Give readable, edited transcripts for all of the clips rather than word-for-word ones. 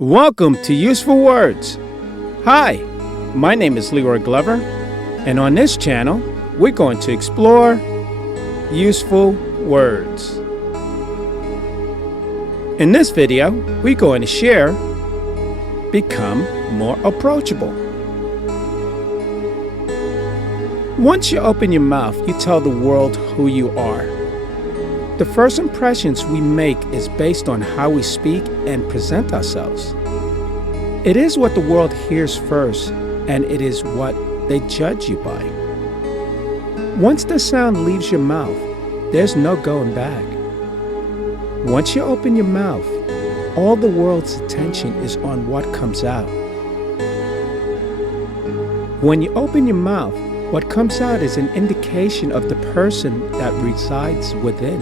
Welcome to Useful Words. Hi, my name is Leroy Glover, and on this channel, we're going to explore useful words. In this video, we're going to share Become More Approachable. Once you open your mouth, you tell the world who you are. The first impressions we make is based on how we speak and present ourselves. It is what the world hears first, and it is what they judge you by. Once the sound leaves your mouth, there's no going back. Once you open your mouth, all the world's attention is on what comes out. When you open your mouth, what comes out is an indication of the person that resides within.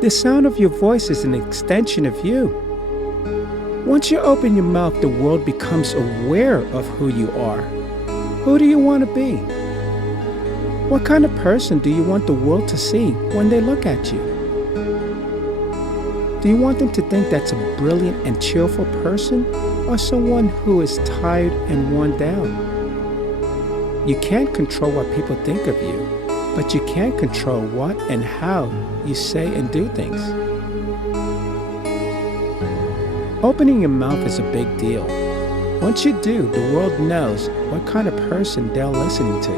The sound of your voice is an extension of you. Once you open your mouth, the world becomes aware of who you are. Who do you want to be? What kind of person do you want the world to see when they look at you? Do you want them to think that's a brilliant and cheerful person, or someone who is tired and worn down? You can't control what people think of you, but you can control what and how you say and do things. Opening your mouth is a big deal. Once you do, the world knows what kind of person they're listening to.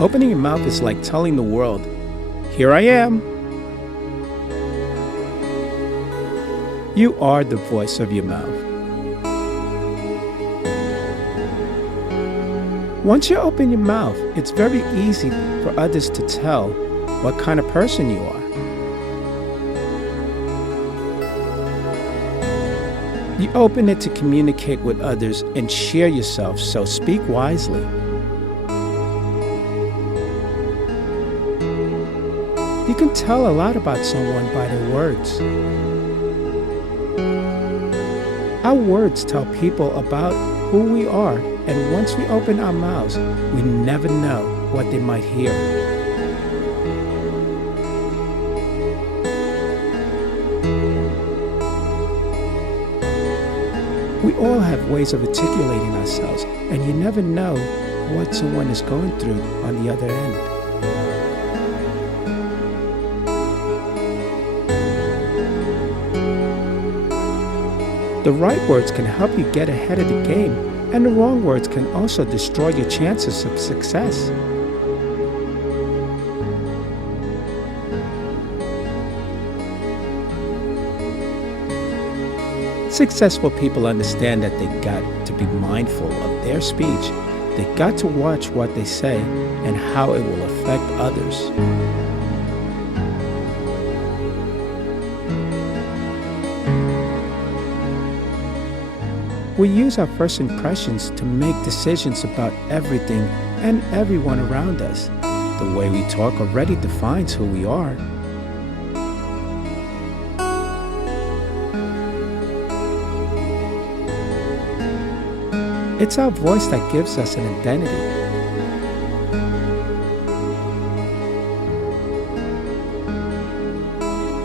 Opening your mouth is like telling the world, "Here I am." You are the voice of your mouth. Once you open your mouth, it's very easy for others to tell what kind of person you are. You open it to communicate with others and share yourself, so speak wisely. You can tell a lot about someone by their words. Our words tell people about who we are, and once we open our mouths, we never know what they might hear. We all have ways of articulating ourselves, and you never know what someone is going through on the other end. The right words can help you get ahead of the game, and the wrong words can also destroy your chances of success. Successful people understand that they got to be mindful of their speech. They got to watch what they say and how it will affect others. We use our first impressions to make decisions about everything and everyone around us. The way we talk already defines who we are. It's our voice that gives us an identity.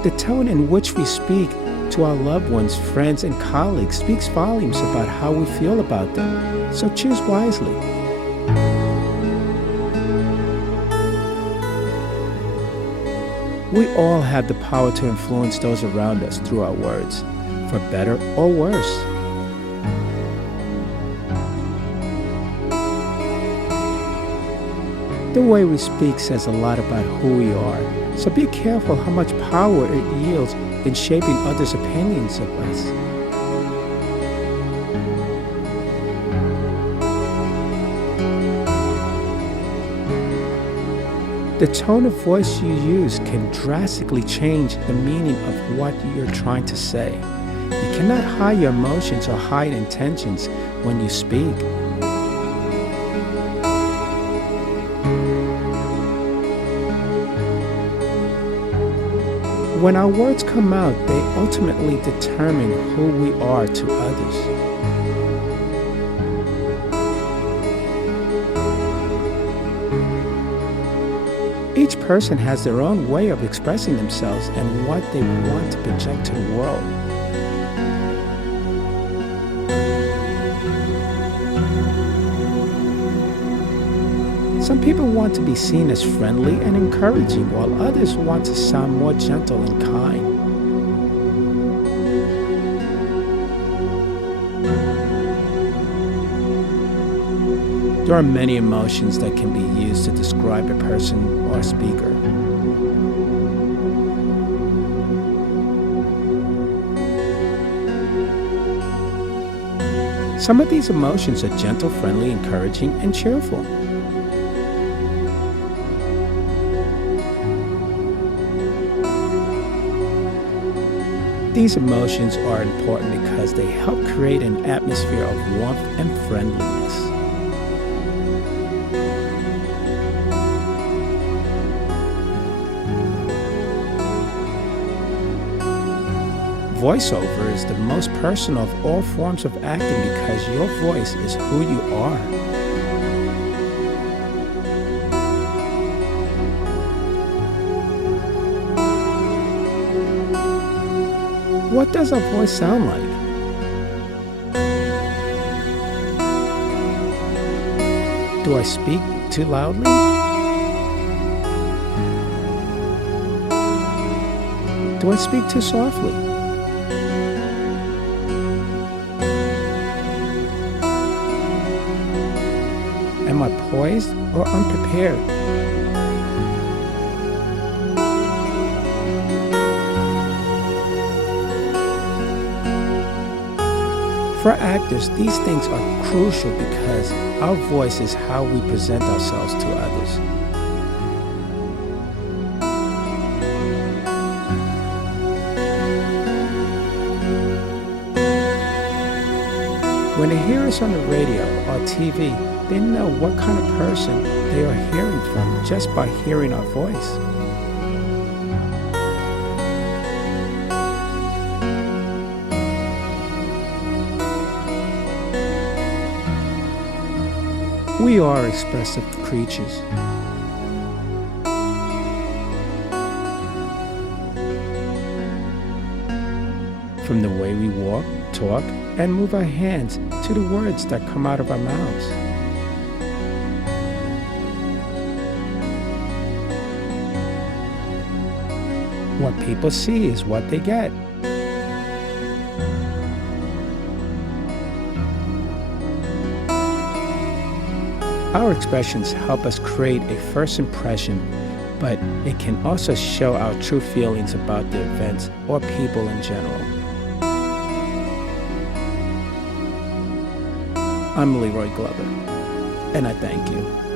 The tone in which we speak to our loved ones, friends, and colleagues speaks volumes about how we feel about them, so choose wisely. We all have the power to influence those around us through our words, for better or worse. The way we speak says a lot about who we are, so be careful how much power it yields in shaping others' opinions of us. The tone of voice you use can drastically change the meaning of what you're trying to say. You cannot hide your emotions or hide intentions when you speak. When our words come out, they ultimately determine who we are to others. Each person has their own way of expressing themselves and what they want to project to the world. Some people want to be seen as friendly and encouraging, while others want to sound more gentle and kind. There are many emotions that can be used to describe a person or a speaker. Some of these emotions are gentle, friendly, encouraging, and cheerful. These emotions are important because they help create an atmosphere of warmth and friendliness. Voiceover is the most personal of all forms of acting because your voice is who you are. What does our voice sound like? Do I speak too loudly? Do I speak too softly? Am I poised or unprepared? For actors, these things are crucial because our voice is how we present ourselves to others. When they hear us on the radio or TV, they know what kind of person they are hearing from just by hearing our voice. We are expressive creatures. From the way we walk, talk, and move our hands to the words that come out of our mouths. What people see is what they get. Our expressions help us create a first impression, but it can also show our true feelings about the events or people in general. I'm Leroy Glover, and I thank you.